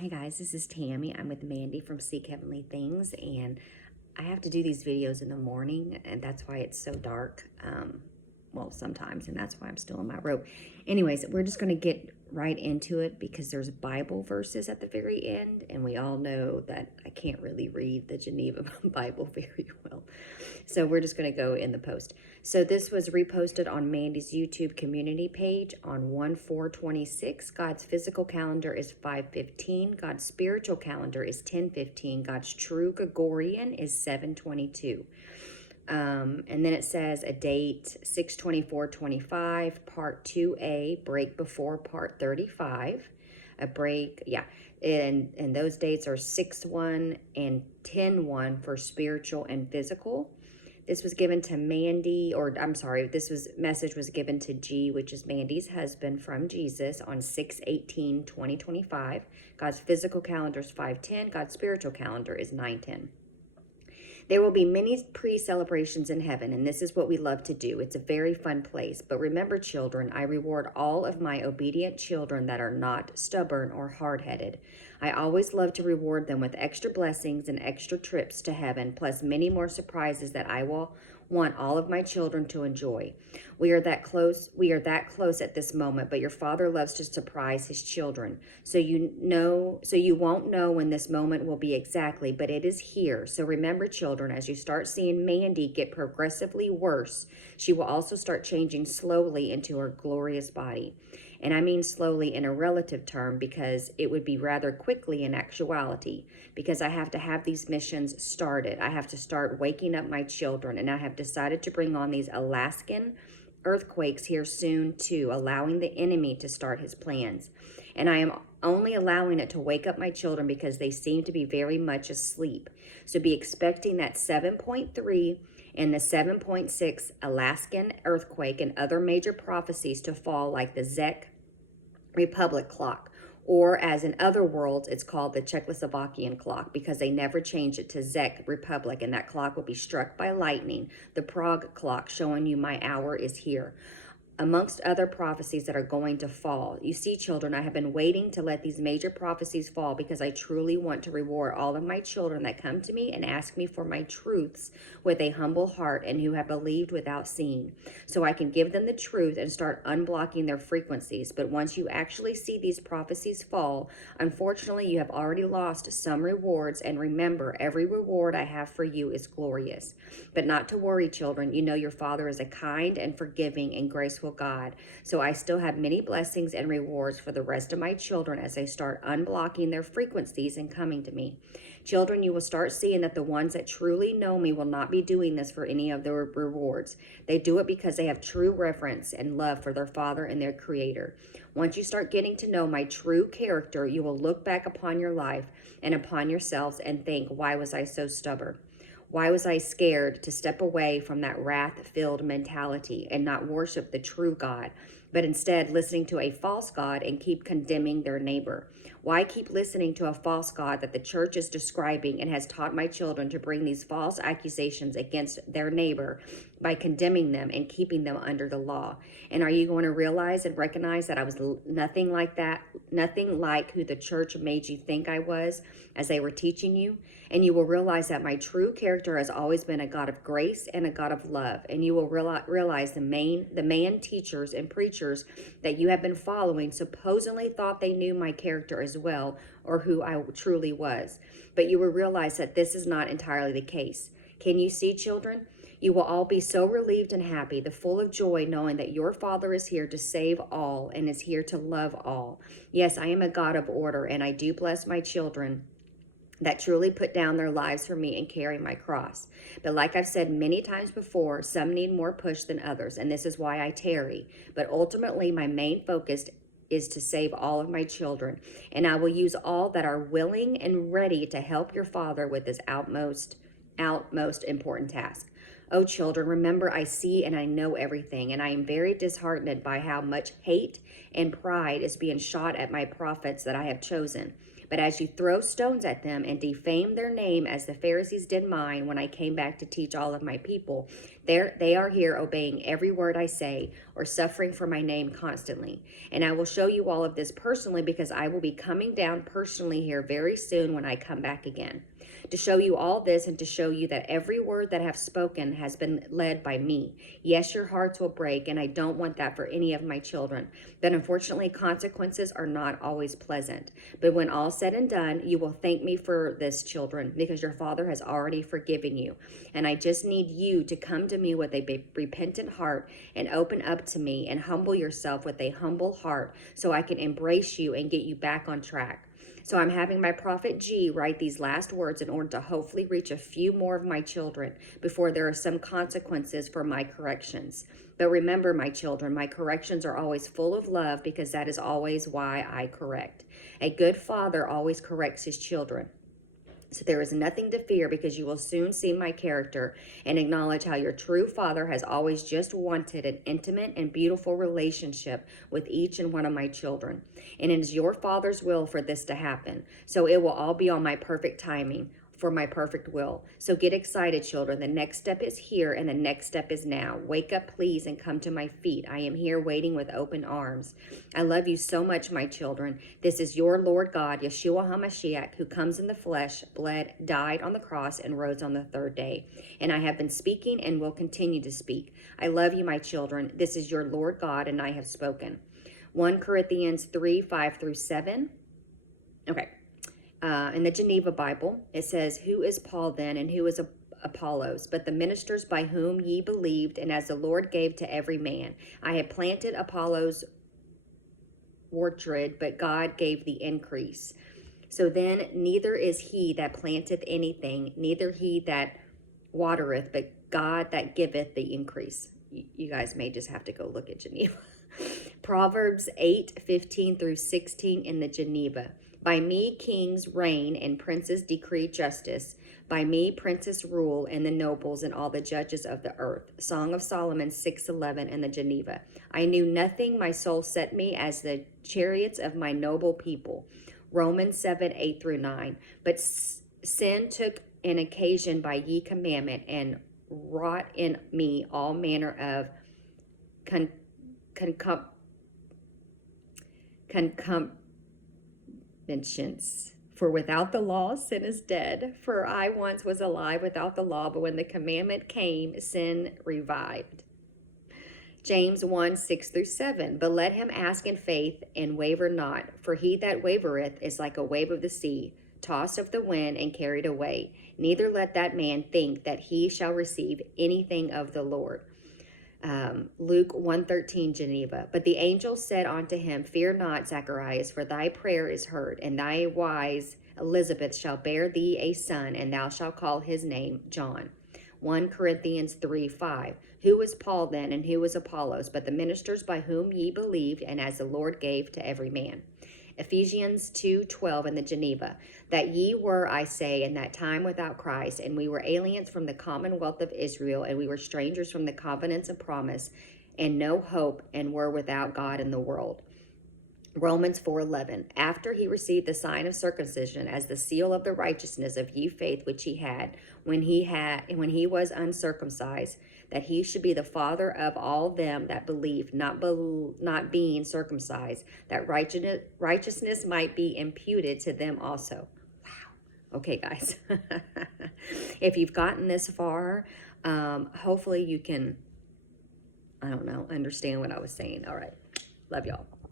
Hey guys, this is Tammy. I'm with Mandy from Seek Heavenly Things, and I have to do these videos in the morning, and that's why it's so dark. Well, sometimes, and that's why I'm still in my robe. Anyways, we're just going to get right into it because there's Bible verses at the very end, and we all know that I can't really read the Geneva Bible very well. So we're just going to go in the post. So this was reposted on Mandy's YouTube community page on 1/4/26. God's physical calendar is 5/15. God's spiritual calendar is 10/15. God's true Gregorian is 7/22. And then it says a date 6/24/25, part 2A, break before part 35. A break, yeah. And those dates are 6/1 and 10/1 for spiritual and physical. This was given to Mandy, or I'm sorry, message was given to G, which is Mandy's husband, from Jesus on 6/18/2025. God's physical calendar is 5/10. God's spiritual calendar is 9/10. There will be many pre-celebrations in heaven, and this is what we love to do. It's a very fun place. But remember, children, I reward all of my obedient children that are not stubborn or hard-headed. I always love to reward them with extra blessings and extra trips to heaven, plus many more surprises that I will want all of my children to enjoy. We are that close at this moment, but your Father loves to surprise his children. So you won't know when this moment will be exactly, but it is here. So remember, children, as you start seeing Mandy get progressively worse, she will also start changing slowly into her glorious body. And I mean slowly in a relative term, because it would be rather quickly in actuality, because I have to have these missions started. I have to start waking up my children, and I have decided to bring on these Alaskan earthquakes here soon too, allowing the enemy to start his plans. And I am only allowing it to wake up my children because they seem to be very much asleep. So be expecting that 7.3 and the 7.6 Alaskan earthquake and other major prophecies to fall like the Czech Republic clock, or as in other worlds, it's called the Czechoslovakian clock, because they never changed it to Czech Republic, and that clock will be struck by lightning. The Prague clock, showing you my hour is here, amongst other prophecies that are going to fall. You see, children, I have been waiting to let these major prophecies fall because I truly want to reward all of my children that come to me and ask me for my truths with a humble heart and who have believed without seeing. So I can give them the truth and start unblocking their frequencies. But once you actually see these prophecies fall, unfortunately, you have already lost some rewards. And remember, every reward I have for you is glorious. But not to worry, children. You know your Father is a kind and forgiving and graceful God. So I still have many blessings and rewards for the rest of my children as they start unblocking their frequencies and coming to me. Children, you will start seeing that the ones that truly know me will not be doing this for any of their rewards. They do it because they have true reverence and love for their Father and their Creator. Once you start getting to know my true character, you will look back upon your life and upon yourselves and think, why was I so stubborn? Why was I scared to step away from that wrath-filled mentality and not worship the true God, but instead listening to a false God and keep condemning their neighbor? Why keep listening to a false God that the church is describing and has taught my children to bring these false accusations against their neighbor by condemning them and keeping them under the law? And are you going to realize and recognize that I was nothing like that, nothing like who the church made you think I was as they were teaching you? And you will realize that my true character has always been a God of grace and a God of love. And you will realize the man teachers and preachers that you have been following supposedly thought they knew my character as well, or who I truly was. But you will realize that this is not entirely the case. Can you see, children? You will all be so relieved and happy, full of joy, knowing that your Father is here to save all and is here to love all. Yes, I am a God of order, and I do bless my children that truly put down their lives for me and carry my cross. But like I've said many times before, some need more push than others, and this is why I tarry. But ultimately, my main focus is to save all of my children, and I will use all that are willing and ready to help your Father with this outmost important task. Oh, children, remember, I see and I know everything, and I am very disheartened by how much hate and pride is being shot at my prophets that I have chosen. But as you throw stones at them and defame their name as the Pharisees did mine when I came back to teach all of my people, they are here obeying every word I say, or suffering for my name constantly. And I will show you all of this personally because I will be coming down personally here very soon when I come back again. To show you all this and to show you that every word that I have spoken has been led by me. Yes, your hearts will break, and I don't want that for any of my children. But unfortunately, consequences are not always pleasant. But when all said and done, you will thank me for this, children, because your Father has already forgiven you. And I just need you to come to me with a repentant heart and open up to me and humble yourself with a humble heart so I can embrace you and get you back on track. So I'm having my prophet G write these last words in order to hopefully reach a few more of my children before there are some consequences for my corrections. But remember, my children, my corrections are always full of love because that is always why I correct. A good father always corrects his children. So there is nothing to fear because you will soon see my character and acknowledge how your true father has always just wanted an intimate and beautiful relationship with each and one of my children. And it is your Father's will for this to happen. So it will all be on my perfect timing, for my perfect will. So get excited, children. The next step is here and the next step is now. Wake up, please, and come to my feet. I am here waiting with open arms. I love you so much, my children. This is your Lord God, Yeshua HaMashiach, who comes in the flesh, bled, died on the cross, and rose on the third day. And I have been speaking and will continue to speak. I love you, my children. This is your Lord God, and I have spoken. 1 Corinthians 3, 5 through 7. Okay. In the Geneva Bible, it says, who is Paul then, and who is Apollos, but the ministers by whom ye believed, and as the Lord gave to every man. I had planted Apollos' orchard, but God gave the increase. So then neither is he that planteth anything, neither he that watereth, but God that giveth the increase. You guys may just have to go look at Geneva. Proverbs 8, 15 through 16 in the Geneva. By me kings reign and princes decree justice. By me princes rule and the nobles and all the judges of the earth. Song of Solomon 6:11 in the Geneva. I knew nothing, my soul set me as the chariots of my noble people. Romans 7, 8 through 9. But sin took an occasion by ye commandment and wrought in me all manner of concupiscence. For without the law, sin is dead. For I once was alive without the law, but when the commandment came, sin revived. James 1, 6 through 7. But let him ask in faith and waver not. For he that wavereth is like a wave of the sea, tossed of the wind and carried away. Neither let that man think that he shall receive anything of the Lord. Luke 1:13 Geneva. But the angel said unto him, Fear not, Zacharias, for thy prayer is heard, and thy wife Elizabeth shall bear thee a son, and thou shalt call his name John. 1 Corinthians 3:5. Who is Paul then, and who is Apollos, but the ministers by whom ye believed, and as the Lord gave to every man. Ephesians 2:12 in the Geneva. That ye were, I say, in that time without Christ, and we were aliens from the commonwealth of Israel, and we were strangers from the covenants of promise, and no hope, and were without God in the world. Romans 4:11. After he received the sign of circumcision as the seal of the righteousness of ye faith which he had when he was uncircumcised, that he should be the father of all them that believe, not being circumcised, that righteousness might be imputed to them also. Wow. Okay, guys. If you've gotten this far, hopefully you can, I don't know, understand what I was saying. All right. Love y'all.